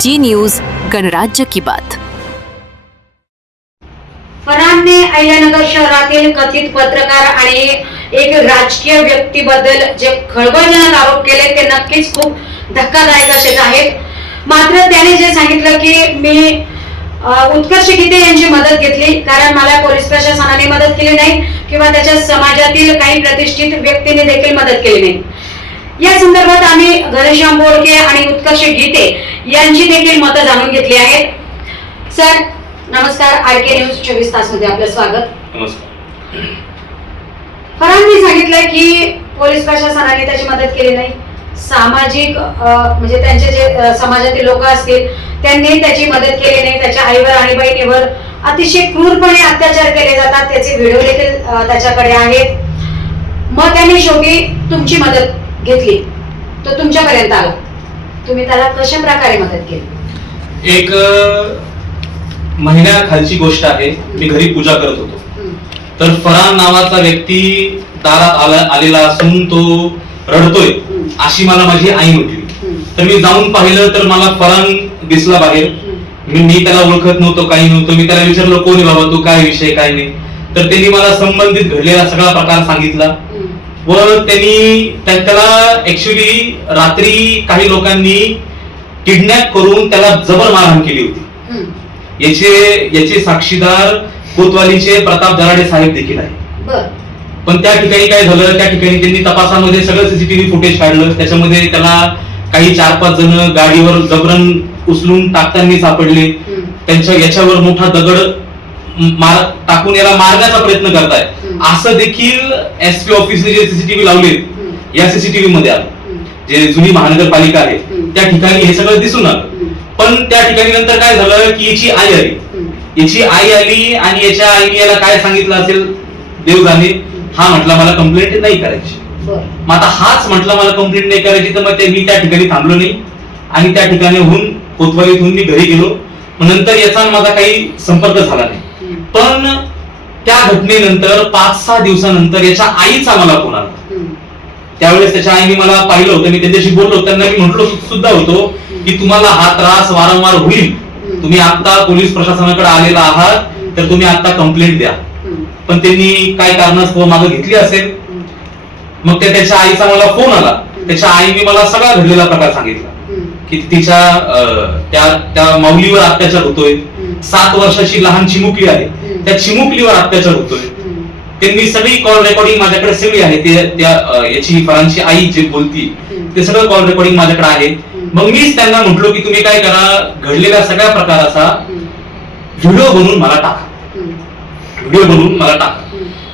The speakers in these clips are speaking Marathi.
जी न्यूज गणराज्य की बात। फरहानने अहिल्यानगर शहरातील कथित पत्रकार आणि एक राजकीय व्यक्तीबद्दल जे खळबळजनक आरोप केले ते नक्कीच खूप धक्कादायक असेच आहेत। मात्र त्याने जे सांगितलं की मी उत्कर्ष गीते यांची मदत घेतली कारण मला पोलीस प्रशासनाने मदत केली नाही किंवा त्याच्या समाजातील काही प्रतिष्ठित व्यक्तीने देखील मदत केली नाही। या संदर्भात आम्ही घनश्याम बोडके आणि उत्कर्ष गीते यांची देखील मतं जाणून घेतली आहेत। सर नमस्कार, आरके न्यूज 24 तास मध्ये आपलं स्वागत। नमस्कार। फरहानने सांगितलं की पोलीस प्रशासनाने त्याची मदत केली नाही, सामाजिक म्हणजे त्यांचे जे समाजातील लोक असतील त्यांनी त्याची मदत केली नाही, त्याच्या आईवर आणि बहिणीवर अतिशय क्रूरपणे अत्याचार केले जातात, त्याचे व्हिडिओ देखील त्याच्याकडे आहेत। मग त्यांनी शेवटी तुमची मदत घेतली, तो तुमच्यापर्यंत आला, तुम्ही त्याला कशा प्रकारे मदत केली? एक महिन्याखालची गोष्ट आहे, मी घरी पूजा करत होतो तर फरहान नावाचा व्यक्ती दारात आलेला असून तो रडतोय अशी मला माझी आई म्हटली। तर मी जाऊन पाहिलं तर मला फरहान दिसला बाहेर। मी त्याला ओळखत नव्हतो, काही नव्हतं। मी त्याला विचारलं कोण आहे बाबा तू, काय विषय काय नाही। तर त्यांनी मला संबंधित घडलेला सगळा प्रकार सांगितला व त्याला ऍक्च्युली रात्री काही लोकांनी किडनॅप करून त्याला जबर मारहाण केली होती। याचे साक्षीदार कोतवालीचे प्रताप दराडे साहेब देखील आहे। पण त्या ठिकाणी काय झालं, त्या ठिकाणी त्यांनी तपासामध्ये सगळं सीसीटीव्ही फुटेज काढलं, त्याच्यामध्ये त्याला काही 4-5 जण गाडीवर जबरन उचलून टाकताना सापडले। याच्यावर मोठा दगड टाकून याला मारण्याचा प्रयत्न करताय असं देखील एसपी ऑफिसने जे सीसीटीव्ही लावलेत या सीसीटीव्ही मध्ये आलं। जे जुनी महानगरपालिका आहे त्या ठिकाणी हे सगळं दिसून आलं। पण त्या ठिकाणी नंतर काय झालं की याची आई आली आणि याच्या आईने याला काय सांगितलं असेल देव जाणे, हा म्हटला मला कंप्लेंट नाही करायची। मग आता हाच म्हटला मला कंप्लेंट नाही करायची, तर मग मी त्या ठिकाणी थांबलो नाही आणि त्या ठिकाणी कोतवालीतून मी घरी गेलो। नंतर याचा माझा काही संपर्क झाला नाही। पण त्या घटनेनंतर 5-6 दिवसानंतर याच्या आईचा मला फोन आला। त्यावेळेस त्याच्या आईने मला पाहिलं होतं, मी त्यांच्याशी बोललो, त्यांना मी म्हटलो सुद्धा होतो की तुम्हाला हा त्रास वारंवार होईल, तुम्ही आता पोलीस प्रशासनाकडे आलेला आहात तर तुम्ही आता कंप्लेंट द्या। पण त्यांनी काय कारणास्तव मागे घेतली असेल। मग त्याच्या आईचा मला फोन आला, त्याच्या आईने मला सगळा घडलेला प्रकार सांगितला की तिच्या त्या माऊलीवर अत्याचार होतोय, 7 वर्षाची लहान चिमुकली आहे, त्या चिमुकलीवर अत्याचार होतोय। त्यांनी सगळी कॉल रेकॉर्डिंग माझ्याकडे सगळी आहे, याची फरहानची आई जे बोलती ते सगळं कॉल रेकॉर्डिंग माझ्याकडे आहे। मग मीच त्यांना म्हटलो की तुम्ही काय करा, घडलेल्या सगळ्या प्रकाराचा व्हिडिओ बनवून मला टाका,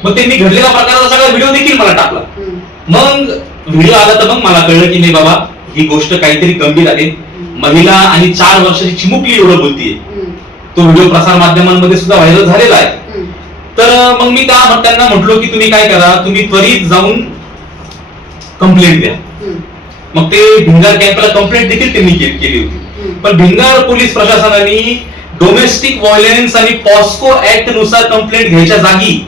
मग त्यांनी घडलेल्या प्रकाराचा सगळा व्हिडिओ देखील मला टाकला। मग व्हिडिओ आला तर मग मला कळलं की नाही बाबा ही गोष्ट काहीतरी गंभीर आहे, महिला आणि 4 वर्षाची चिमुकली एवढं बोलतीये। तो व्हिडिओ प्रसार माध्यमांमध्ये सुद्धा व्हायरल झालेला आहे। तर मग मी त्यांना म्हटलो की तुम्ही काय करा, तुम्ही त्वरित जाऊन कंप्लेंट द्या। मग ते भिंगार कॅम्पला कंप्लेंट देखील त्यांनी केली होती। पण भिंगार पोलीस प्रशासनाने डोमेस्टिक व्हायलन्स आणि पॉस्को ऍक्ट नुसार कंप्लेंट घ्यायच्या जागी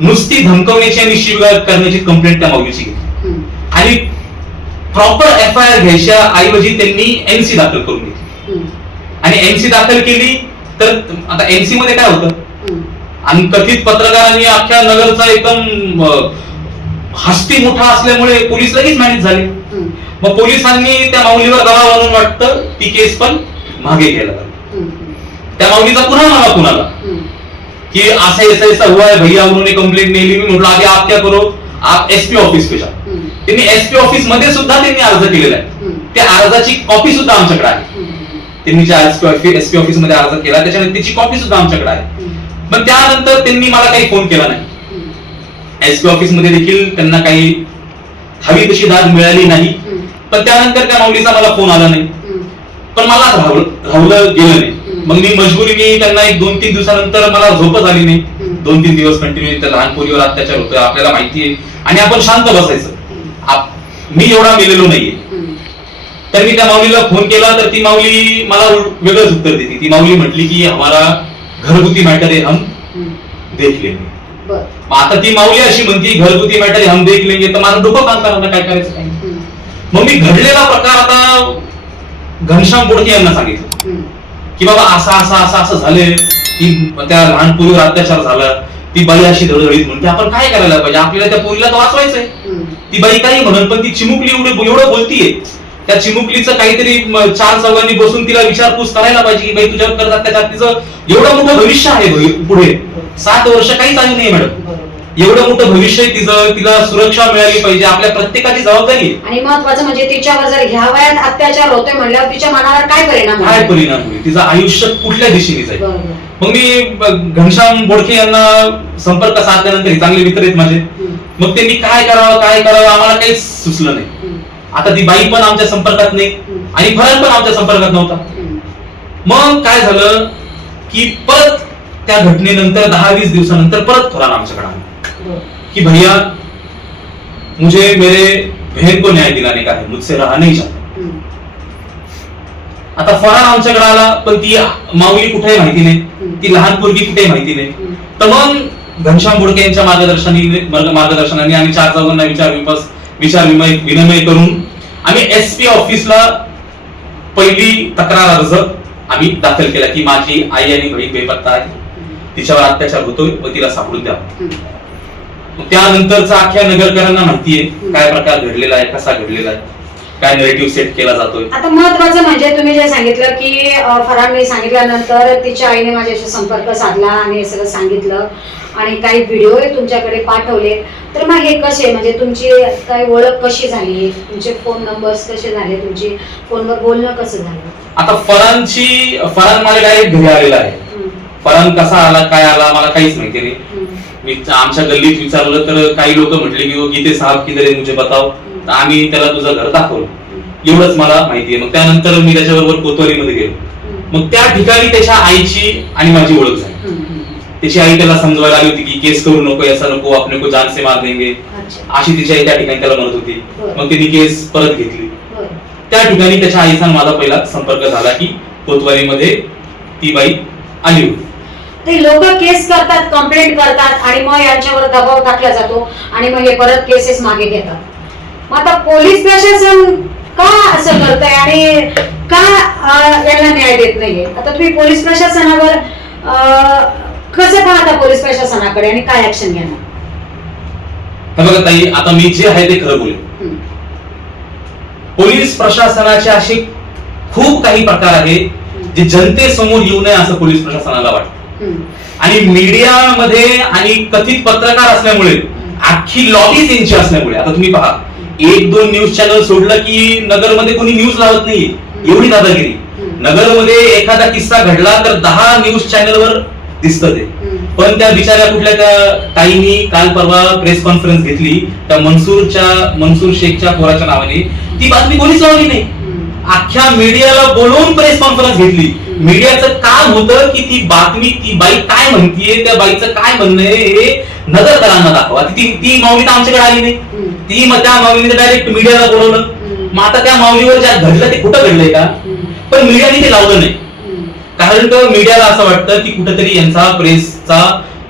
नुसती धमकवण्याची आणि शिवीगाळ करण्याची कंप्लेंट त्या माऊलीची घेतली आणि प्रॉपर FIR घ्यायच्या ऐवजी त्यांनी NC दाखल करून घेतली। आणि NC दाखल केली तर आता NC मध्ये काय होतं, आणि कथित पत्रकारांनी अख्ख्या नगरचा एकदम हस्ती मोठा असल्यामुळे पोलीस लगेच मॅनेज झाले। मग पोलिसांनी त्या माऊलीवर दबाव आणून वाटतं ती केस पण मागे घ्यायला लागली। त्या माऊलीचा पुन्हा मला फोन आला कि ऐसा हुआ है भैया, उन्होंने कंप्लेंट नहीं ली। मी म्हटलं आधी आप क्या करो, आप SP ऑफिस पे जा। त्यांनी SP ऑफिस मध्ये सुद्धा त्यांनी अर्ज केलेला आहे, त्या अर्जाची कॉपी सुद्धा आमच्याकडे आहे। त्यांनी ज्या SP ऑफिस मध्ये अर्ज केला त्याच्यामध्ये त्याची कॉपी सुद्धा आमच्याकडे आहे। पण त्यानंतर त्यांनी मला काही फोन केला नाही। SP ऑफिस मध्ये देखील त्यांना काही हवी तशी दाद मिळाली नाही। पण त्यानंतर त्या माऊलीचा मला फोन आला नाही, पण मला राहुलं गेलं नाही। मग मी मजबुरीने त्यांना 1-2-3 दिवसानंतर मला झोपच आली नाही। 2-3 दिवस कंटिन्यू त्या लहान पोरीवर अत्याचार होतोय, आपल्याला माहितीये आणि आपण शांत बसायचं, मी एवढा मेलेलो नाहीये। तर मी त्या माऊलीला फोन केला तर ती माऊली मला वेगळंच उत्तर देते। ती माऊली म्हटली की हमारा घरगुती मॅटर है, हम देख लेंगे। आता ती माऊली अशी म्हणती घरगुती मॅटर है हम देख लेंगे, तर माझं डोकं काम करणार काय करायचं काय। मग मी घडलेला प्रकार आता घनश्याम बोडके यांना सांगितलं की बाबा असं झाले की त्या लहान पोरीवर अत्याचार झाला, ती बाई अशी धडधडीत म्हणते, आपण काय करायला पाहिजे, आपल्याला त्या पोरीला तर वाचवायचंय. ती बाई काही म्हणत, पण ती चिमुकली एवढं बोलतीये, त्या चिमुकलीचं काहीतरी 4 चौघांनी बसून तिला विचारपूस करायला पाहिजे की बाई तुझ्यावर करतात त्याच्यात तिचं एवढं मोठं भविष्य आहे पुढे. 7 वर्ष काहीच आली नाही मॅडम, एवढं मोठं भविष्य तिचं, तिला सुरक्षा मिळाली पाहिजे, आपल्या प्रत्येकाची जबाबदारी आहे. आणि महत्वाचं म्हणजे तिच्यावर जर ह्या वयात अत्याचार होतोय म्हणल्यावर तिच्या मनावर काय परिणाम होईल, तिचं आयुष्य कुठल्या दिशेने जाईल. मग मी घनश्याम बोडके यांना संपर्क साधल्यानंतर चांगले मित्र आहेत माझे, मग त्यांनी काय करावं आम्हाला काहीच सुचलं नाही. आता ती बाई पण आमच्या संपर्कात नाही आणि फरान पण आमच्या संपर्कात नव्हता. मग काय झालं की परत त्या घटनेनंतर 10-20 दिवसानंतर परत फरान आमच्याकडे आला कि भैया मुझे मेरे बहन को न्याय दिलाने का है, मुझसे रहा नहीं जाता. आता फरान आमच्याकडे आला, पण ती माऊली कुठे माहिती नाही, ती लहान पोरगी कुठे माहिती नाही. तर मग घनश्याम बोडके यांच्या मार्गदर्शनाने आणि 4 चौघांना विचार विनिमय करून आम्ही SP ऑफिसला पहिली तक्रार अर्ज आम्ही दाखल केला की माझी आई आणि बहीण बेपत्ता आहे, तिच्यावर अत्याचार होतोय व तिला सापडून द्यावं. त्यानंतरचा अख्ख्या नगरकरांना माहितीये काय प्रकार घडलेला आहे, कसा घडलेला आहे, काय नरेटिव्ह सेट केला जातोय. आता महत्वाचं म्हणजे तुम्ही जे सांगितलं की फरानने सांगितल्यानंतर तिच्या आईने माझ्याशी संपर्क साधला आणि हे सगळं सांगितलं आणि काही व्हिडिओ तुमच्याकडे पाठवले. तर मग हे कसे, म्हणजे तुमची काय ओळख कशी झाली, तुमचे फोन नंबर्स कसे झाले, तुमची फोनवर बोलणं कसं झालं? आता फरान मला डायरेक्ट घरी आलेला आहे. फरान कसा आला काय आला मला काहीच माहिती नाही. मी आमच्या गल्लीत विचारलं तर काही लोक म्हटले की गीते साहब किधर है मुझे बताओ, तर आम्ही त्याला तुझं घर दाखवलं, एवढंच मला माहितीये. मग त्यानंतर मी त्याच्याबरोबर कोतवालीमध्ये गेलो. मग त्या ठिकाणी त्याच्या आईची आणि माझी ओळख झाली. त्याची आई त्याला समजवायला आली होती की केस करू नको, ऐसा नको, आपने को जान से मार देंगे, अशी तिची आई त्या ठिकाणी त्याला म्हणत होती. मग त्यांनी केस परत घेतली. त्या ठिकाणी त्याच्या आईचा माझा पहिला संपर्क झाला की कोतवालीमध्ये ती बाई आली होती. ते लोक केस करतात, कंप्लेंट करतात आणि मग यांच्यावर दबाव टाकला जातो आणि मग हे परत केसेस मागे घेतात. मग आता पोलीस प्रशासन का असं करतंय आणि का यांना न्याय देत नाहीये? आता तुम्ही पोलीस प्रशासनावर कसं पाहता, पोलीस प्रशासनाकडे, आणि काय ऍक्शन घेणार? बघा ताई, आता मी जे आहे ते खरं बोलेन. पोलीस प्रशासनाचे असे खूप काही प्रकार आहेत जे जनतेसमोर येऊ नये असं पोलीस प्रशासनाला वाटतं. आणि मीडियामध्ये आणि कथित पत्रकार असल्यामुळे अख्खी लॉबी त्यांची असल्यामुळे आता तुम्ही पहा, 1-2 न्यूज चॅनल सोडलं की नगरमध्ये कोणी न्यूज लावत नाहीये, एवढी दादागिरी. नगरमध्ये एखादा किस्सा घडला तर 10 न्यूज चॅनलवर दिसतं ते. पण त्या बिचाऱ्या कुठल्या त्या ताईंनी काल परवा प्रेस कॉन्फरन्स घेतली, त्या मनसूर शेखच्या पोराच्या नावाने ती बातमी कोणीच लावली नाही. अख्ख्या मीडियाला बोलवून प्रेस कॉन्फरन्स घेतली. मीडियाचं काम होतं की ती बातमी, ती बाई काय म्हणतीये, त्या बाईचं काय म्हणणं आहे हे नगरकरांना दाखवा. ती माऊली तर आमच्याकडे आली नाही, त्या माऊलीने डायरेक्ट मीडियाला बोलवलं. मग आता त्या माऊलीवर ज्या घडलं ते कुठं घडलंय का, पण मीडियाने ते लावलं नाही. कारण तर मीडियाला असं वाटतं की कुठेतरी यांचा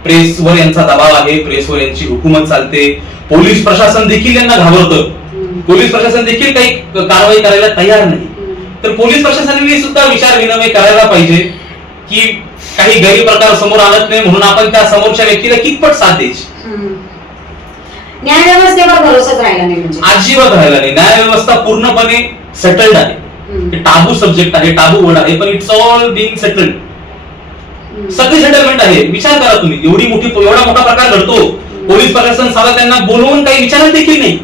प्रेसवर यांचा दबाव आहे, प्रेसवर यांची हुकूमत चालते. पोलीस प्रशासन देखील यांना घाबरतं, पोलीस प्रशासन देखील काही कारवाई करायला तयार नाही. तर पोलीस प्रशासनाने सुद्धा विचार विनिमय करायला पाहिजे की काही गैरप्रकार समोर आणत नाही म्हणून आपण त्या समोरच्या व्यक्तीला कितपत साथ द्यायची. न्यायव्यवस्थेवर भरोसाच राहिला नाही, म्हणजे अजिबात राहिला नाही. न्यायव्यवस्था पूर्णपणे सेटल्ड आहे. टाबू सब्जेक्ट आहे, टाबू वर्ड आहे, पण इट्स ऑल बीइंग सेटल्ड. सगळी सेटलमेंट आहे. विचार करा तुम्ही, एवढा मोठा प्रकार घडतो, पोलीस प्रशासन साधा त्यांना बोलवून काही विचारत देखील नाही.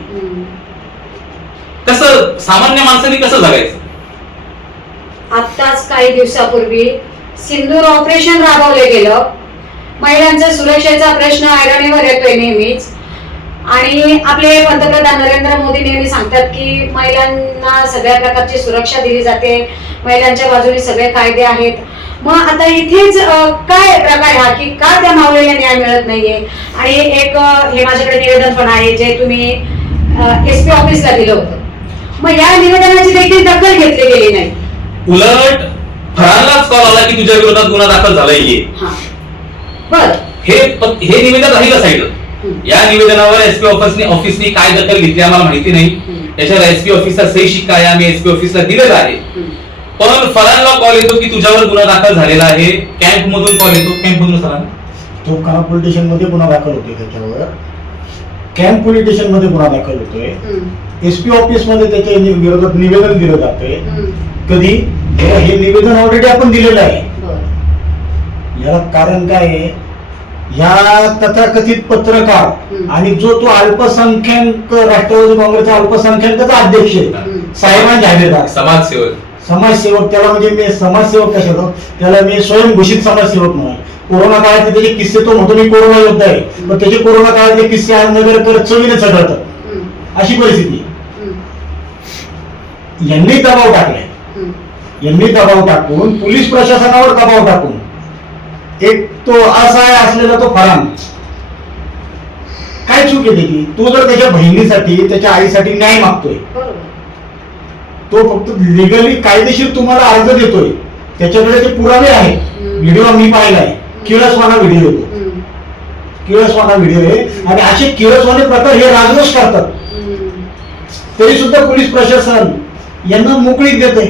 कसं सामान्य माणसाने कसं जगायचं? आत्ताच काही दिवसापूर्वी सिंदूर ऑपरेशन राबवले गेलं. महिलांच्या सुरक्षेचा प्रश्न ऐरणीवर येतोय नेहमीच, आणि आपले पंतप्रधान नरेंद्र मोदी नेहमी सांगतात की महिलांना सगळ्या प्रकारची सुरक्षा दिली जाते, महिलांच्या बाजूने सगळे कायदे आहेत. मग आता इथेच काय प्रकार हा की का त्या माऊलीला न्याय मिळत नाहीये? आणि एक हे माझ्याकडे निवेदन पण आहे जे तुम्ही SP ऑफिसला दिलं होतं. मग या निवेदनाची देखील दखल घेतली गेली नाही. उलट फरानलाच कॉल आला की तुझ्या विरोधात गुन्हा दाखल झालाय. बर, हे निवेदन राहिलं साईडला. या निवेदनावर SP ऑफिसने काय दखल घेतली आम्हाला माहिती नाही. त्याच्यावर SP ऑफिसचा सही शिक्का आहे, आम्ही SP ऑफिसला दिलेला आहे. पण फरानला कॉल येतो की तुझ्यावर गुन्हा दाखल झालेला आहे, कॅम्प मधून कॉल येतो, कॅम्प मधून सरांना तो काना पोलीस स्टेशन मध्ये गुन्हा दाखल होतोय, त्याच्यावर कॅम्प पोलीस स्टेशन मध्ये गुन्हा दाखल होतोय, SP ऑफिस मध्ये त्याच्या विरोधात निवेदन दिलं जातंय. कधी हे निवेदन ऑलरेडी आपण दिलेलं आहे. याला कारण काय आहे, ह्या तथाकथित पत्रकार आणि जो तो अल्पसंख्याक राष्ट्रवादी काँग्रेसचा अल्पसंख्याकाचा अध्यक्ष साहेबांचे जाहीरदार समाजसेवक, त्याला म्हणजे मी समाजसेवक कशाला, त्याला मी स्वयंघोषित समाजसेवक म्हणा. कोरोना काळात त्याचे किस्से, तो म्हणतो मी कोरोना योद्धा आहे, पण त्याचे कोरोना काळातले किस्से आज नगरकर चवीने चढवतात, अशी परिस्थिती. यांनी दबाव टाकलाय, यांनी दबाव टाकून पोलीस प्रशासनावर दबाव टाकून एक तो असहाय असलेला तो फरान, काय चूक आहे त्याची? तो जर त्याच्या बहिणीसाठी त्याच्या आईसाठी न्याय मागतोय, तो फक्त लिगली कायदेशीर तुम्हाला अर्ज देतोय, त्याच्याकडे ते पुरावे आहेत. व्हिडिओ मी पाहिलाय, किळसवाना व्हिडिओ येतो, किळसवाना व्हिडिओ आहे. आणि असे किळसवाने प्रकार हे राजरोष करतात, तरी सुद्धा पोलीस प्रशासन यांना मोकळीक देते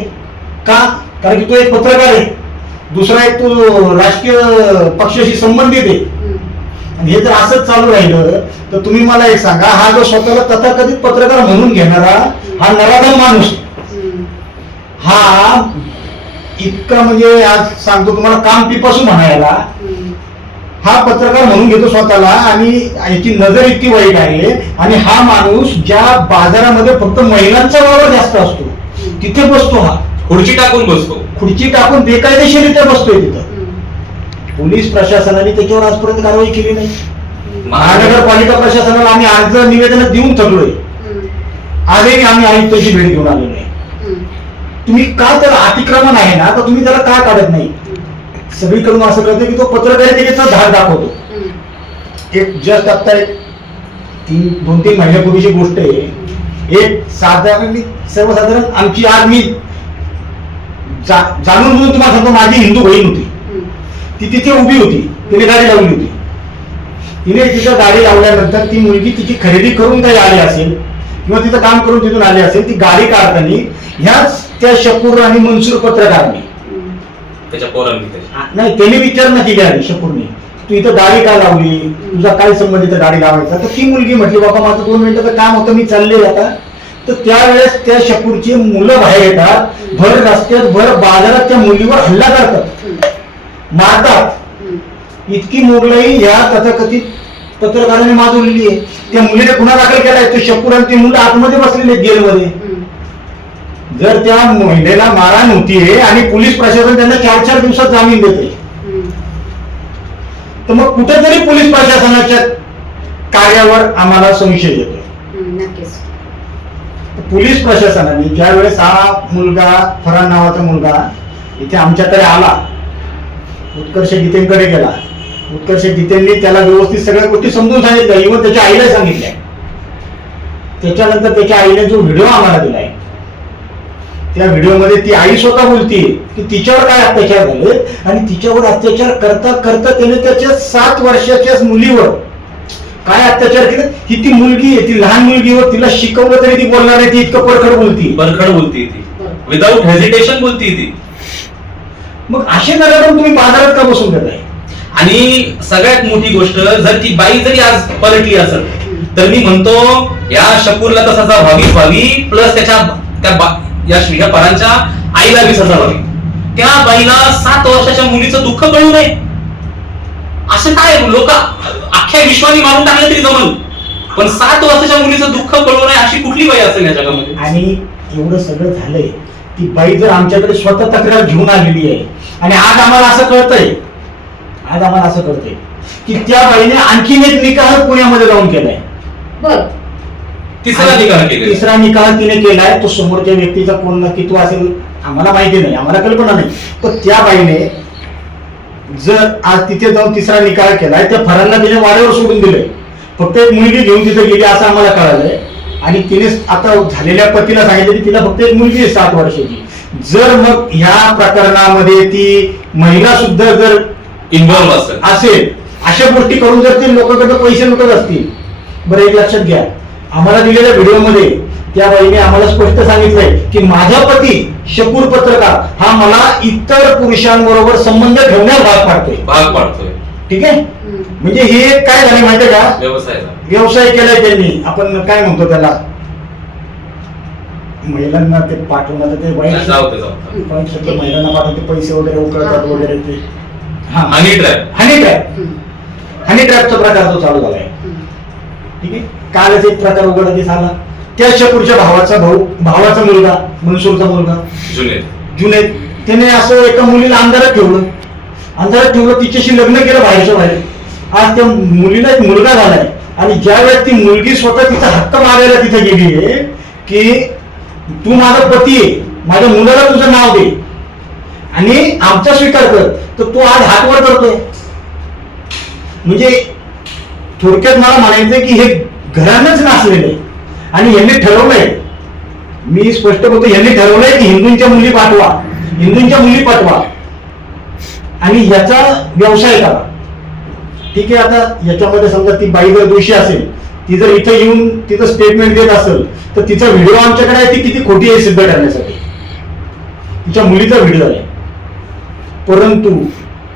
का? कारण की तो एक पत्रकार आहे, दुसरा एक तो राजकीय पक्षाशी संबंधित आहे. आणि हे जर असंच चालू राहिलं तर तुम्ही मला एक सांगा, हा जो स्वतःला तथाकथित पत्रकार म्हणून घेणारा हा नराधम माणूस, हा इतका म्हणजे आज सांगतो तुम्हाला काम पिपासू म्हणायला, हा पत्रकार म्हणून घेतो स्वतःला, आणि याची नजर इतकी वाईट आहे. आणि हा माणूस ज्या बाजारामध्ये फक्त महिलांचा वावर जास्त असतो तिथे बसतो, हा खुर्ची टाकून बसतो, खुर्ची टाकून बेकायदेशीरित्या बसतोय तिथं. पोलीस प्रशासनाने त्याच्यावर आजपर्यंत कारवाई केली नाही. महानगरपालिका प्रशासनाला आम्ही अर्ज निवेदन देऊन थकलोय, आजही आम्ही आयुक्ताची भेट घेऊन आलेलो आहे. तुम्ही का, त्याला अतिक्रमण आहे ना, तर तुम्ही त्याला का काढत नाही? सगळीकडून असं कळतं की तो पत्रकारितेचा धाड दाखवतो. एक जस्ट आता एक 2-3 महिन्यापूर्वीची गोष्ट आहे. एक सर्वसाधारण आमची आज मी जाणून बुजून तुम्हाला सांगतो, माझी हिंदू बहीण होती, ती तिथे उभी होती, तिने गाडी लावली होती. तिने तिथं गाडी लावल्यानंतर ती मुलगी तिची खरेदी करून काही आली असेल किंवा तिचं काम करून तिथून आली असेल, ती गाडी काढताना ह्याच त्या शकूर आणि मनसूर पत्रकारने त्याच्या पोरांनी नाही, त्याने विचारणा केली आहे शकूरने, तू इथं गाडी का लावली, तुझा काय संबंध इथं गाडी लावायचा? तर ती मुलगी म्हटली, बाबा माझं 2 मिनिटाचं काम होतं, मी चालले आता. तर त्यावेळेस त्या शकूरची मुलं बाहेर येतात, भर रस्त्यात भर बाजारात त्या मुलीवर हल्ला करतात, मारतात. इतकी मोगलाई या तथाकथित पत्रकाराने माजवलेली आहे. त्या मुलीने गुन्हा दाखल केलाय, तो शकूर आणि ती मुलं आतमध्ये बसलेले आहेत जेलमध्ये. जर त्या महिलेला मारहाण होतीये आणि पोलीस प्रशासन त्यांना 4-4 दिवसात जामीन देते, तर मग कुठेतरी पोलीस प्रशासनाच्या कार्यावर आम्हाला संशय येतो. पोलीस प्रशासनाने ज्या वेळेस हा मुलगा, फरान नावाचा मुलगा इथे आमच्याकडे आला, उत्कर्ष गीतेंकडे गेला, उत्कर्ष गीतेंनी त्याला व्यवस्थित सगळ्या गोष्टी समजून सांगितल्या, इव्हन त्याच्या आईला सांगितल्या. त्याच्यानंतर त्याच्या आईने जो व्हिडिओ आम्हाला दिलाय, त्या व्हिडिओमध्ये ती आई स्वतः बोलतीये की तिच्यावर काय अत्याचार झाले, आणि तिच्यावर अत्याचार करता करता त्याने त्याच्या 7 वर्षाच्या मुलीवर काय अत्याचार केले. ही ती मुलगी आहे, ती लहान मुलगी वर तिला शिकवलं तरी ती बोलणार नाही, ती इतकं परखड बोलती, ती विदाऊट हेजिटेशन बोलती ती. मग असे नराधम तुम्ही बाजारात का बसून देताय? आणि सगळ्यात मोठी गोष्ट, जर ती बाई जरी आज पलटली असेल तर मी म्हणतो या शकूरला तर सजा व्हावी, प्लस या फरानच्या आईला बी सजा व्हावी. त्या बाईला 7 वर्षाच्या मुलीचं दुःख कळू नये, असं काय? लोक अख्ख्या विश्वाने मारून टाकलं तरी जमल, पण 7 वर्षाच्या मुलीचं दुःख कळू नये अशी कुठली बाई असेल या जगामध्ये? आणि एवढं सगळं झालंय, ती बाई जर आमच्याकडे स्वतः तक्रार घेऊन आलेली आहे, आणि आज आम्हाला असं कळतंय की त्या बाईने आणखीन एक निकाह पुण्यामध्ये जाऊन केलाय. तिसरा निकाह तिने केलाय. तो समोरच्या व्यक्तीचा कोण नक्की तो असेल आम्हाला माहिती नाही, आम्हाला कल्पना नाही, पण त्या बाईने जर आज तिथे जाऊन तिसरा निकाह केलाय, त्या फरांना तिने वाड्यावर सोडून दिलंय, फक्त एक मुलगी घेऊन तिथे गेली असं आम्हाला कळालंय. आणि तिने आता झालेल्या पतीला सांगितलं की तिला फक्त एक मुलगी आहे 7 वर्षाची. जर मग ह्या प्रकरणामध्ये ती महिला सुद्धा जर इन्व्हॉल्व असेल, अशा गोष्टी करून जर ते लोकांकडे पैसे लुटत असतील, बरं एक लक्षात घ्या, आम्हाला दिलेल्या व्हिडिओमध्ये त्या बाईने आम्हाला स्पष्ट सांगितलंय की माझा पती शकूर पत्रकार हा मला इतर पुरुषांबरोबर संबंध ठेवण्यास भाग पाडतोय. ठीक आहे. म्हणजे हे काय झाले माहितीये का, व्यवसाय केलाय त्यांनी. आपण काय म्हणतो त्याला, महिलांना ते पाठवून ते वाईट शब्द महिलांना पाठवून ते पैसे वगैरे उकळतात वगैरे ते हनी ट्रॅपचा प्रकार तो चालू झालाय. ठीक आहे. कालच एक प्रकार उघडकीस आला, त्या शकूरच्या भावाचा मुलगा, मनसूरचा मुलगा जुनेद, त्याने असं एका मुलीला अंधारात ठेवलं, तिच्याशी लग्न केलं बाहेरच्या बाहेर. आज त्या मुलीला एक मुलगा झालाय आणि ज्या वेळेस ती मुलगी स्वतः तिचा हक्क मागायला तिथे गेली आहे की तू माझा पती आहे, माझ्या मुलाला तुझं नाव दे आणि आमचा स्वीकार कर, तर तू आज हात वर करतोय. म्हणजे थोडक्यात मला म्हणायचंय की हे घरानंच नाचलेलं आहे आणि यांनी ठरवलंय, मी स्पष्ट बोलतो, यांनी ठरवलंय की हिंदूंच्या मुली पाठवा आणि याचा व्यवसाय करा. ठीक आहे. आता याच्यामध्ये समजा ती बाई जर दोषी असेल, ती जर इथं येऊन तिथं स्टेटमेंट देत असेल तर तिचा व्हिडिओ आमच्याकडे आहे, ती किती खोटी आहे सिद्ध करण्यासाठी. तिच्या मुलीचा व्हिडिओ आहे. परंतु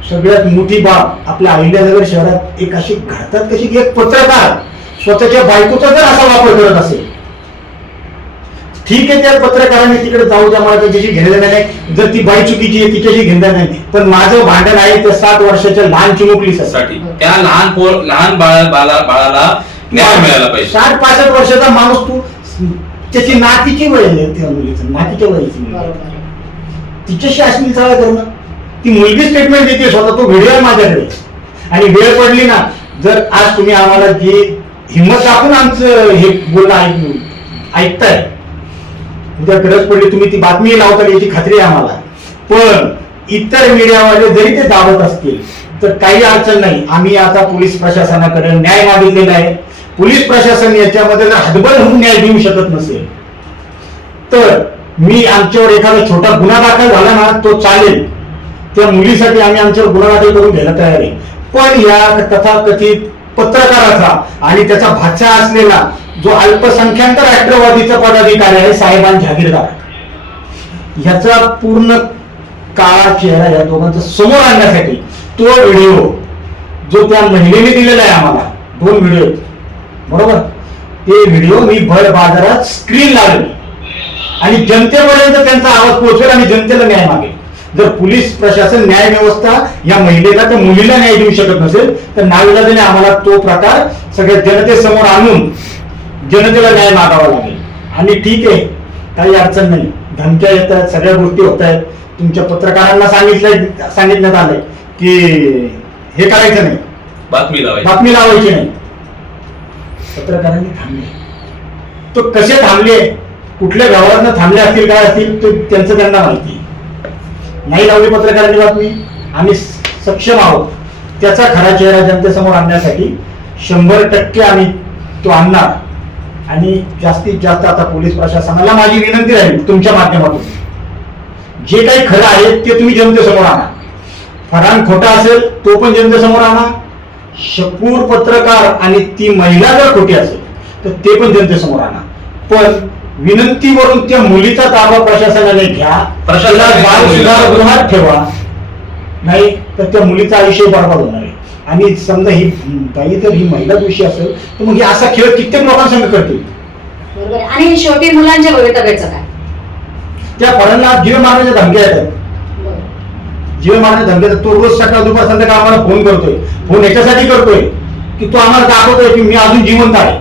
सगळ्यात मोठी बाब आपल्या अहिल्यानगर शहरात एक अशी घडतात कशी की एक पत्रकार स्वतःच्या बायकोचा जर असा वापर करत असेल, ठीक आहे, त्या पत्रकारांनी तिकडे जाऊ द्या, मला त्याच्याशी घेणं नाही. जर ती बाई चुकीची आहे तिच्याशी घेणं नाही, पण माझं भांडण आहे त्या 7 वर्षाच्या लहान चिमुकलीसाठी. त्या लहान बाळाला न्याय मिळाला पाहिजे. 60-65 वर्षाचा माणूस, तू त्याची नातीची वय आहे, त्या मुलीचं नातीच्या वयाची, तिच्याशी अश्लील चाळ करणं. ती मुलगी स्टेटमेंट देते स्वतः, तो व्हिडिओ माझ्याकडे. आणि वेळ पडली ना, जर आज तुम्ही आम्हाला जी हिंमत दाखवून आमचं हे बोलणं ऐकताय, उद्या गरज पडली तुम्ही ती बातमी लावताल याची खात्री आहे आम्हाला. पण इतर मीडियावाले जरी ते दाबत असतील तर काही अडचण नाही. आम्ही आता पोलीस प्रशासनाकडे न्याय मागितलेला आहे. पोलीस प्रशासन याच्यामध्ये जर हतबल होऊन न्याय देऊ शकत नसेल तर मी आमच्यावर एखादा छोटा गुन्हा दाखल झाला ना तो चालेल, त्या मुलीसाठी आम्ही आमच्यावर गुन्हा दाखल करून घ्यायला तयार आहे. पण या तथाकथित पत्रकाराचा आणि त्याचा भाचा असलेला जो अल्पसंख्याक राष्ट्रवादीचा पदाधिकारी आहे साहेबान जागीरदार, ह्याचा पूर्ण काळा चेहरा या दोघांचा समोर आणण्यासाठी तो व्हिडिओ जो त्या महिलेने दिलेला आहे आम्हाला, 2 व्हिडिओ बरोबर, ते व्हिडिओ मी भर बाजारात स्क्रीन लावली आणि जनतेपर्यंत त्यांचा आवाज पोहोचवेल आणि जनतेला न्याय मागेल. जर पोलीस प्रशासन न्याय व्यवस्था या महिलेला त्या मुलीला न्याय देऊ शकत नसेल तर नाविलाजाने आम्हाला तो प्रकार सगळ्या जनतेसमोर आणून जनतेला न्याय मागावा लागेल. आणि ठीक आहे, काही अडचण नाही, धमक्या येत आहेत, सगळ्या गोष्टी होत आहेत. तुमच्या पत्रकारांना सांगितण्यात आलंय की हे करायचं नाही, बातमी लावायची नाही. पत्रकारांनी थांबले, तो कसे थांबले, कुठल्या व्यवहारानं थांबले असतील, काय असतील, तो त्यांचं त्यांना माहिती. नाही लावली पत्रकारांनी बातमी, आम्ही सक्षम आहोत त्याचा खरा चेहरा जनतेसमोर आणण्यासाठी 100% आम्ही तो आणणार. आणि जास्तीत जास्त आता पोलीस प्रशासनाला माझी विनंती राहील तुमच्या माध्यमातून, जे काही खरं आहे ते तुम्ही जनतेसमोर आणा. फरान खोटा असेल तो पण जनतेसमोर आणा. शकूर पत्रकार आणि ती महिला जर खोटी असेल तर ते पण जनतेसमोर आणा. पण विनंतीवरून त्या मुलीचा ताबा प्रशासनाने घ्या, बाल सुधारगृहात ठेवा, नाही तर त्या मुलीचं आयुष्य बरबाद होणार आहे. आणि समजा ही बाई जर ही महिला दोषी असेल तर मग असा खेळ कित्येक लोकांसंग करतील. बरोबर. आणि शेवटी मुलांच्या भवितव्याचं काय, त्या फळांना जीव मारण्याच्या धमक्या येतात, जीव मारण्याच्या धमक्या. तो रोज सकाळ दुपार संध्याकाळ आम्हाला फोन करतोय. फोन याच्यासाठी करतोय की तो आम्हाला दाखवतोय की मी अजून जिवंत आहे,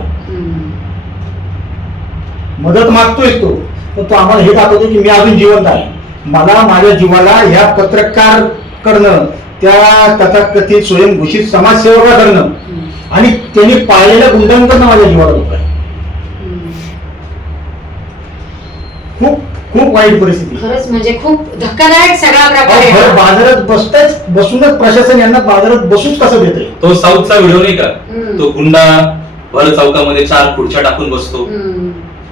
मदत मागतोय तो, तर तो आम्हाला हे दाखवतोय की मी अजून जिवंत आहे. मला माझ्या जीवाला ह्या पत्रकार करणं, त्या तथाकथित स्वयंघोषित समाजसेवकाकडनं आणि त्यांनी पाळलेल्या गुंडांकडनं माझ्या जीवाला धोका आहे. खूप खूप वाईट परिस्थिती, खरंच म्हणजे खूप धक्कादायक सगळा प्रकार आहे. बाजारात बसूनच प्रशासन यांना बाजारात बसूच कसं देतंय. तो साऊथचा व्हिडिओ नाही का, तो गुंडा भर चौकामध्ये 4 खुर्च्या टाकून बसतो,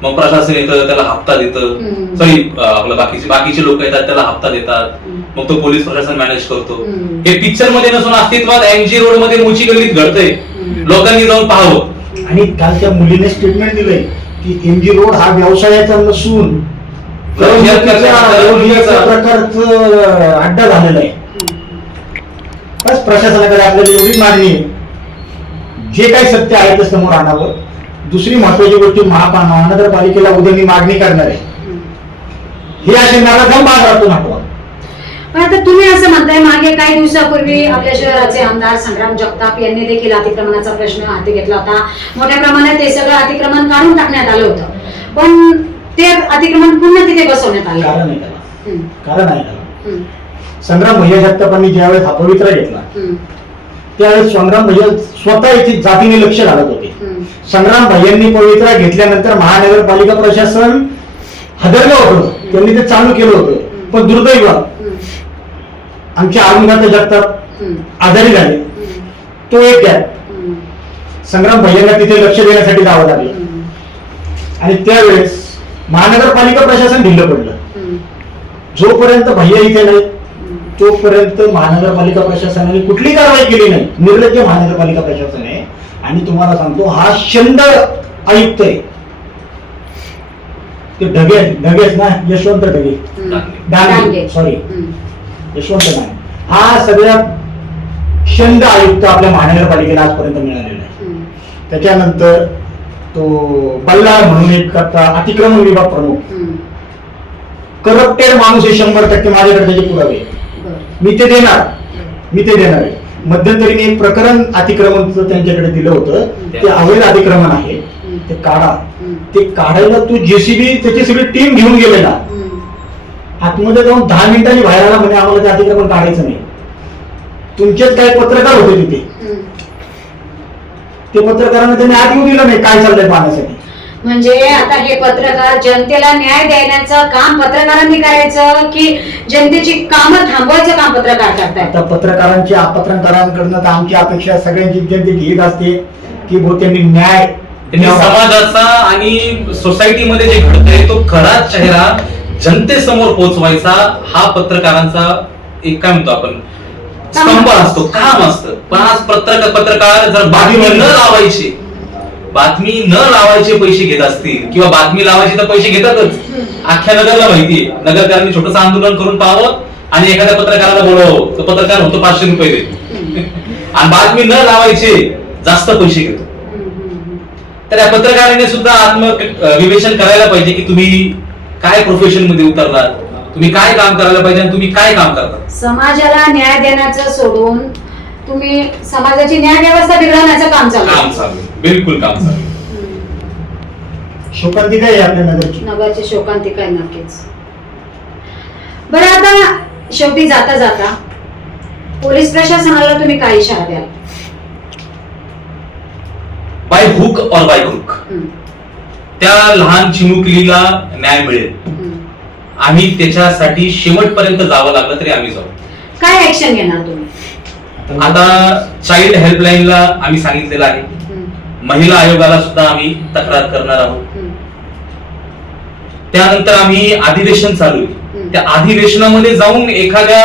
मग प्रशासन येतं त्याला हप्ता देतं, सॉरी आपलं बाकीचे लोक येतात त्याला हप्ता देतात, मग तो पोलीस प्रशासन मॅनेज करतो. हे पिक्चर मध्ये नसून अस्तित्वात एमजी रोड मध्ये मोची गल्लीत घडतंय, लोकांनी जाऊन पाहावं. आणि काल त्या मुलीने स्टेटमेंट दिलंय की एमजी रोड हा व्यवसायाचा नसून प्रकारचं अड्डा झालेला आहे. बस प्रशासनाकडे आपल्याला एवढीच मागणी आहे, जे काही सत्य आहे ते समोर आणावं. दुसरी महत्वाची गोष्ट, महानगरपालिकेला उद्या मी मागणी करणार आहे, हे असे नराधम बाजारातून हटवा. पण आता तुम्ही असं म्हणताय, मागे काही दिवसापूर्वी आपल्या शहराचे आमदार संग्राम जगताप यांनी देखील अतिक्रमणाचा प्रश्न हाती घेतला होता. मोठ्या प्रमाणात ते सगळं अतिक्रमण काढून टाकण्यात आलं होतं, पण ते अतिक्रमण पुन्हा तिथे बसवण्यात आलं. कारण आहे त्याला. संग्राम भैया जगतापांनी ज्यावेळेस हा पवित्रा घेतला त्यावेळेस संग्राम भैया स्वतः इथे जातीने लक्ष घालत होते. संग्राम भैयांनी पवित्रा घेतल्यानंतर महानगरपालिका प्रशासन हदरलं होतं, त्यांनी ते चालू केलं होतं. पण दुर्दैव आमचे अरुणनाथ जगताप आजारी झाले, तो एक गॅप संग्राम भैयांना तिथे लक्ष देण्यासाठी जावं लागलं. आणि त्यावेळेस महानगरपालिका प्रशासन ढिल्लं पडलं. जोपर्यंत भैया इथे नाही तोपर्यंत महानगरपालिका प्रशासनाने कुठली कारवाई केली नाही. निर्लज्ज महानगरपालिका प्रशासन आहे. आणि तुम्हाला सांगतो, हा शंड आयुक्त आहे, ते ढगेच ना, यशवंत ढगे, डांगे, सॉरी यशवंत नाही, हा सगळ्यात शंड आयुक्त आपल्या महानगरपालिकेला आजपर्यंत मिळालेला आहे. त्याच्यानंतर तो बल्लाळ म्हणून एक अतिक्रमण विभाग प्रमुख, करप्टेड माणूस आहे 100%. माझ्याकडे त्याचे पुरावे, मी ते देणार आहे. मध्यंतरी एक प्रकरण अतिक्रमणचं त्यांच्याकडे दिलं होतं, ते अवैध अतिक्रमण आहे, ते काढा. ते काढायला तू जेसीबी त्याची सगळी टीम घेऊन गेलेला, आतमध्ये जाऊन 10 मिनिटांनी बाहेर आला, म्हणजे आम्हाला ते अतिक्रमण काढायचं नाही. तुमचेच काही पत्रकार होते तिथे, ते पत्रकारांना त्यांनी आत येऊ दिलं नाही काय चाललंय पाहण्यासाठी. म्हणजे आता हे पत्रकार जनतेला न्याय देण्याचं काम पत्रकारांनी करायचं की जनतेची कामं थांबवायचं काम पत्रकार करतायत? आता पत्रकारांकडनं तर आमची अपेक्षा सगळ्यांची जनतेची हीच असते की त्यांनी न्याय समाजाचा आणि सोसायटीमध्ये जे घडतंय तो खरा चेहरा जनतेसमोर पोहोचवायचा हा पत्रकारांचा एक काय म्हणतो आपण स्तंभ असतो, काम असतं. पण आज पत्रकार जर बातमी न लावायचे पैसे घेत असतील किंवा बातमी लावायचे तर पैसे घेतातच, अख्ख्या नगरला माहितीये. नगरकरांनी छोटंसं आंदोलन करून पाहावं आणि एखाद्या पत्रकाराला बोलवावं, तो पत्रकार होतो 500 रुपये देतो आणि बातमी न लावायचे जास्त पैसे घेतो. तर या पत्रकारांनी सुद्धा आत्मविवेचन करायला पाहिजे की तुम्ही काय प्रोफेशन मध्ये उतरलात, तुम्ही काय काम करायला पाहिजे आणि तुम्ही काय काम करता. समाजाला न्याय देण्याचं सोडून तुम्ही समाजाची न्याय व्यवस्था बिघडवण्याचं काम चालू. बिलकुल काम चालू. शोकांतिका आहे आपल्या नगरची शोकांतिका आहे नक्कीच. बरं, आता शेवटी जाता जाता पोलीस प्रशासनाला तुम्ही काय इशारा द्याल? बाय हुक और बाय क्रुक त्या लहान चिमुकलीला न्याय मिळेल. आम्ही त्याच्यासाठी शेवटपर्यंत जावं लागलं तरी आम्ही जाऊ. काय ऍक्शन घेणार तुम्ही? आता चाइल्ड हेल्पलाईनला आम्ही सांगितलेलं आहे, महिला आयोगाला सुद्धा आम्ही तक्रार करणार आहोत. त्यानंतर आम्ही अधिवेशन चालू आहे, त्या अधिवेशनामध्ये जाऊन एखाद्या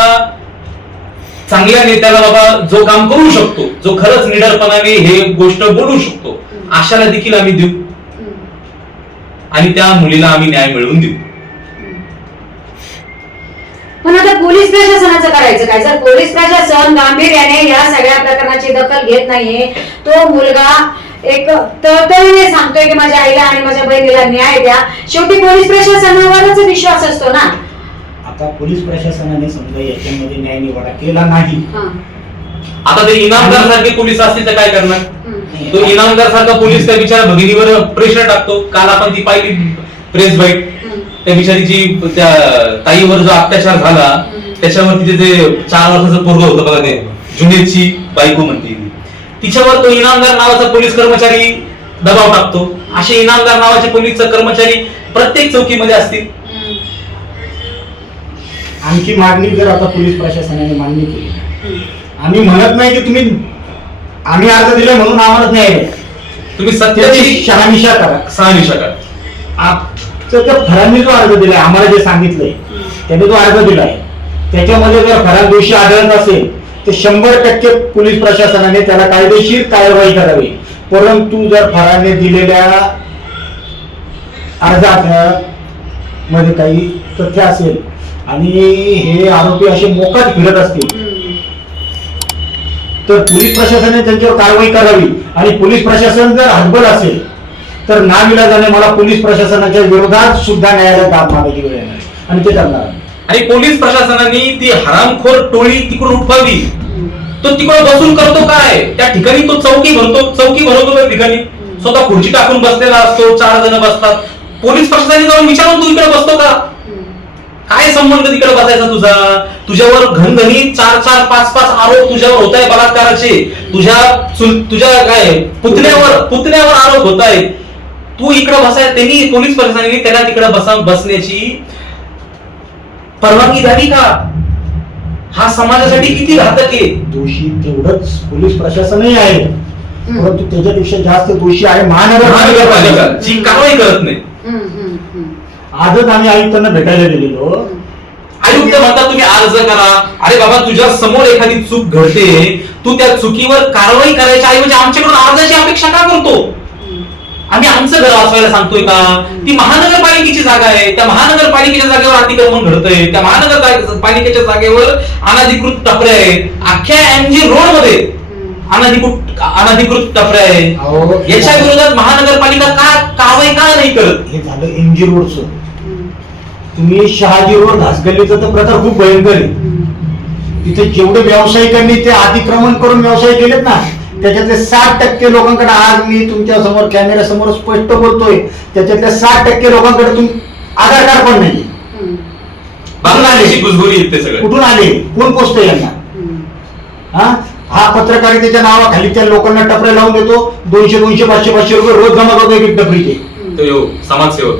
चांगल्या नेत्याला बाबा जो काम करू शकतो, जो खरंच निडरपणाने हे गोष्ट बोलू शकतो, अशाला देखील आम्ही देऊ आणि त्या मुलीला आम्ही न्याय मिळवून देऊ. पण आता पोलीस प्रशासनाचं करायचं काय? जर पोलीस प्रशासन गांभीर्याने या सगळ्या प्रकरणाची दखल घेत नाहीये, तो मुलगा एक तळतळीने सांगतोय की माझ्या आईला आणि माझ्या बहिणीला न्याय द्या, शेवटी पोलीस प्रशासनावरच विश्वास असतो ना. आता पोलीस प्रशासनाने समजा याच्यामध्ये न्याय निवाडा केला नाही, आता ते इनामदार सारखे पोलीस असतील तर काय करणार? तो इनामदार सारखा पोलीस त्या बिचारा भगिनीवर प्रेशर टाकतो. काल आपण ती पाहिली प्रेस बाईट, त्या बिचारीची त्या ताईवर जो अत्याचार झाला त्याच्यावर तिथे जे 4 वर्षाचं पोरग होतं बघा, ते जुनेदची बायको म्हणते, तिच्यावर तो इनामदार नावाचा पोलीस कर्मचारी दबाव टाकतो. असे इनामदार नावाचे पोलीस कर्मचारी प्रत्येक चौकीमध्ये असतील. आणखी मागणी जर आता पोलीस प्रशासनाने मान्य केली, आम्ही म्हणत नाही की तुम्ही आम्ही अर्ज दिलाय म्हणून आम्हाला न्याय द्या, तुम्ही सत्याची शहानिशा करा. फरांनी जो अर्ज दिलाय, आम्हाला जे सांगितलंय त्याने जो अर्ज दिलाय त्याच्यामध्ये जर फरार दोषी आढळत असेल तर 100% पोलीस प्रशासनाने त्याला कायदेशीर कारवाई करावी. परंतु जर फरारने दिलेल्या अर्जात मध्ये काही तथ्य असेल आणि हे आरोपी असे मोकाट फिरत असतील तर पोलीस प्रशासनाने त्यांच्यावर कारवाई करावी आणि पोलीस प्रशासन जर हतबल असेल तर नाविलाजाने मला पोलीस प्रशासनाच्या विरोधात सुद्धा न्यायालयात दाद मागायची वेळ येणार आहे. आणि ते करणार. आणि पोलीस प्रशासनाने ती हरामखोर टोळी तिकडून उठवावी. तो तिकडे बसून करतो काय, त्या ठिकाणी तो चौकी भरवतो त्या ठिकाणी स्वतः खुर्ची टाकून बसलेला असतो, 4 जण बसतात. पोलीस प्रशासनाने जाऊन विचारून तू इकडे बसतो का, काय संबंध तिकडे बसायचा तुझा? तुझ्यावर घनघणी 4-4, 5-5 आरोप तुझ्यावर होत आहे बलात्काराचे, तुझ्या काय पुतण्यावर आरोप होत आहे. तू इकडे बसाय, त्यांनी पोलीस प्रशासनाने त्याला तिकडे बसण्याची परवानगी द्यावी का? हा समाजासाठी किती घातक आहे. दोषी तेवढंच पोलीस प्रशासनही आहे, परंतु त्याच्यापेक्षा जास्त दोषी आहे महानगरपालिका, जी कारवाई करत नाही. आजच आम्ही आयुक्तांना भेटायला गेलेलो. आयुक्त म्हणतात तुम्ही अर्ज करा. अरे बाबा, तुझ्या समोर एखादी चूक घडते, तू त्या चुकीवर कारवाई करायच्या ऐवजी आमच्याकडून अर्जाची अपेक्षा का करतो? आम्ही आमचं घर वाचवायला सांगतोय का? ती महानगरपालिकेची जागा आहे, त्या महानगरपालिकेच्या जागेवर अतिक्रमण घडतंय, त्या महानगरपालिकेच्या जागेवर अनधिकृत टपऱ्या आहेत. अख्ख्या MG रोड मध्ये अनधिकृत टपऱ्या आहेत. याच्या विरोधात महानगरपालिका का कारवाई का नाही करत? हे झालं MG रोडचं. तुम्ही शहाजी रोड घासगल्लीचा तर प्रकार खूप भयंकर आहे. तिथे जेवढे व्यावसायिकांनी ते अतिक्रमण करून व्यवसाय केलेत ना, त्याच्यातले 60% लोकांकडे, आज मी तुमच्या समोर कॅमेरा समोर स्पष्ट बोलतोय, त्याच्यातल्या 60% लोकांकडे तुम्ही आधार कार्ड पण नाही. कुठून आले, कोण पोचतोय यांना? हा पत्रकारितेच्या नावाखाली त्या लोकांना टपऱ्या लावून देतो. 200, 500 रुपये रोज जमा करतो एक टपरीचे. समाजसेवक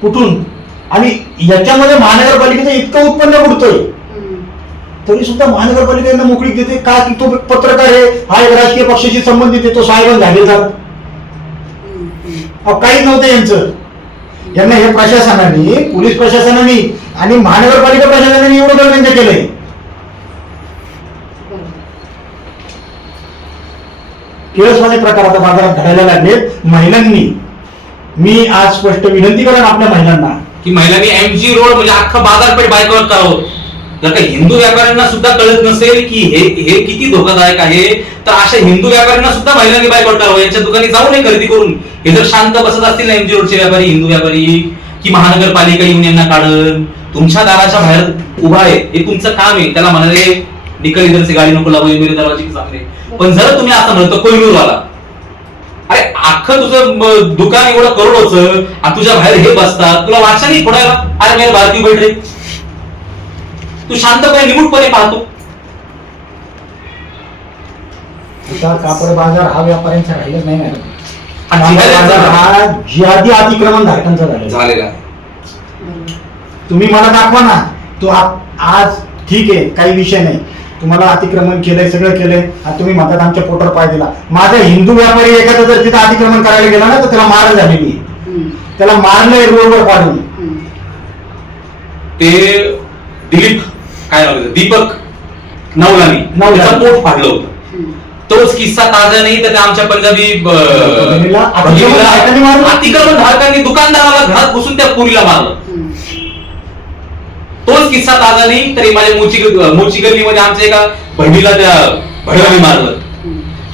कुठून? आणि याच्यामध्ये महानगरपालिकेचं इतकं उत्पन्न बुडतोय तरी सुद्धा महानगरपालिकेला मोकळीक देते का? की तो पत्रकार आहे, हा एक राजकीय पक्षाशी संबंधित आहे, तो साहेबांना झाले जात. काहीच नव्हतं यांचं. यांना हे प्रशासनाने, पोलीस प्रशासनाने आणि महानगरपालिका प्रशासनाने एवढं गरजेचं केलंय. केळसवाले प्रकार आता बाजारात घडायला लागलेत. महिलांनी, मी आज स्पष्ट विनंती करेन आपल्या महिलांना की महिलांनी MG रोड म्हणजे अख्खा बाजारपेठ बायकॉट करावं. जर का हिंदू व्यापाऱ्यांना सुद्धा कळत नसेल की हे किती धोकादायक आहे, तर अशा हिंदू व्यापाऱ्यांना सुद्धा महिलांनी बायकॉट करावं. यांच्या दुकानी जाऊ नये खरेदी करून. हे जर शांत बसत असतील ना MG रोडचे व्यापारी, हिंदू व्यापारी, की महानगरपालिका येऊन यांना काढल, तुमच्या दाराच्या बाहेर उभा आहे, हे तुमचं काम आहे. त्याला म्हणाले निकल इधरची गाडी नको लागू, मेरे दरवाजे चांगले. पण जर तुम्ही असं म्हणतो कोहिनूरवाला, अरे अख्खं तुझं दुकान एवढं करोडोचं, तुझ्या बाहेर हे बसतात, तुला वाचा नाही फोडायला? अरे मेरे भारतीय बैठ रे, तू शांतपणे निमूटपणे पाहतो. कापड बाजार हा व्यापाऱ्यांचा राहिलाच नाही ना. हा जिहादी अतिक्रमण धारकांचा झालेला आहे. तुम्ही मला दाखवा ना. तो आज ठीक आहे, काही विषय नाही, तुम्हाला अतिक्रमण केलंय, सगळं केलंय, तुम्ही म्हणतात आमच्या पोटावर पाय दिला. माझा हिंदू व्यापारी एखादा जर तिथं अतिक्रमण करायला गेला ना तर त्याला मारहाण झालेली, त्याला मारलंय रोडवर पाडून. ते दीपक नवलानी पोट फाडलं होतं. तोच किस्सा ताजा नाही तर आमच्या पंजाबी अतिक्रमण धारकांनी दुकानदाराला घरात घुसून त्या पुरीला मारलं. तोच किस्सा ताजा नाही तरी माझ्या मोची गल्लीमध्ये आमच्या एका बहिणीला त्या भडकाने मारलं.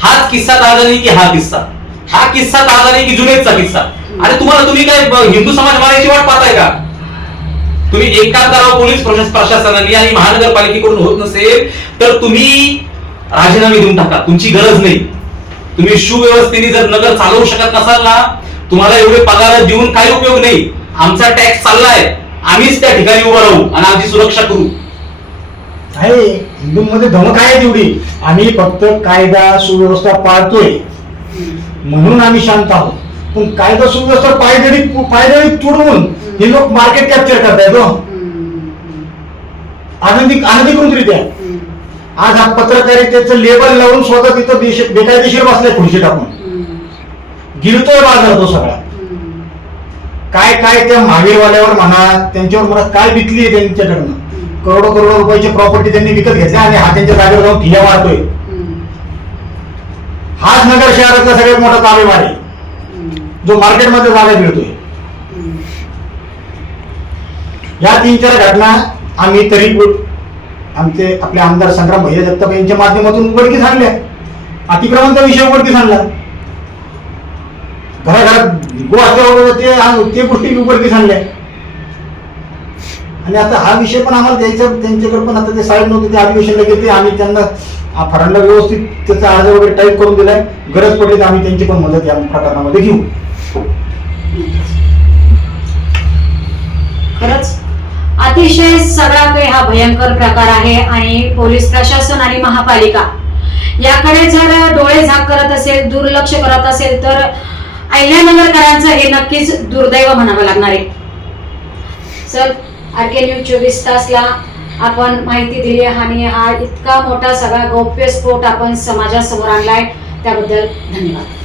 हाच किस्सा ताजा नाही की हा किस्सा ताजा नाही की जुनेदचा किस्सा. अरे तुम्ही काय हिंदू समाज मारायची वाट पाहताय का? तुम्ही एक काम करा, पोलीस प्रशासनाने आणि महानगरपालिकेकडून होत नसेल तर तुम्ही राजीनामे देऊन टाका, तुमची गरज नाही. तुम्ही सुव्यवस्थेने जर नगर चालवू शकत नसाल ना, तुम्हाला एवढे पगार देऊन काही उपयोग नाही. आमचा टॅक्स चाललाय, आम्हीच त्या ठिकाणी उभं राहू आणि आमची सुरक्षा करू. आहे हिंदूंमध्ये धमक आहे तेवढी. आम्ही फक्त कायदा सुव्यवस्था पाळतोय म्हणून आम्ही शांत आहोत. पण कायदा सुव्यवस्था पायदळी तोडून हे लोक मार्केट कॅप्चर करतायत अनधिकृतरित्या. आज हा पत्रकारितेचं लेबल लावून स्वतः तिथं बेकायदेशीर बसलाय खुर्ची टाकून. गिरतोय बाजार तो सगळा. काय त्या महावीरवाल्यावर म्हणा, त्यांच्यावर म्हणा, काय बिकली आहे त्यांच्याकडनं. करोडो रुपयाची प्रॉपर्टी त्यांनी विकत घेतली आणि हा त्यांच्या जागेवर जाऊन ठिया मारतोय. हाच नगर शहरातला सगळ्यात मोठा ताबेवार आहे. जो मार्केटमध्ये जागा मिळतोय. या 3-4 घटना आम्ही तरी आमचे आपले आमदार संग्राम भैया जगताप यांच्या माध्यमातून उघडकीस आणल्या. अतिक्रमणचा विषय उघडकीस आणला, घराघरात गोहत्या वगैरे ते गोष्टी उघडकीस आणल्या. आणि आता हा विषय पण आम्हाला द्यायचा त्यांच्याकडे, पण आता ते साहेब नव्हते, ते अधिवेशनला गेले. आम्ही त्यांना फरांडला व्यवस्थित त्याचा अर्ज वगैरे टाईप करून दिलाय. गरज पडली तर आम्ही त्यांची पण मदत या प्रकरणामध्ये घेऊ. खरंच अतिशय सगळा काही हा भयंकर प्रकार आहे आणि पोलीस प्रशासन आणि महापालिका याकडे जर डोळे झाक करत असेल, दुर्लक्ष करत असेल तर अहिल्यानगरकरांचं हे नक्कीच दुर्दैव म्हणावं लागणार आहे. सर, RK न्यूज 24 तासला आपण माहिती दिली आणि हा इतका मोठा सगळा गौप्यस्फोट आपण समाजासमोर आणलाय त्याबद्दल धन्यवाद.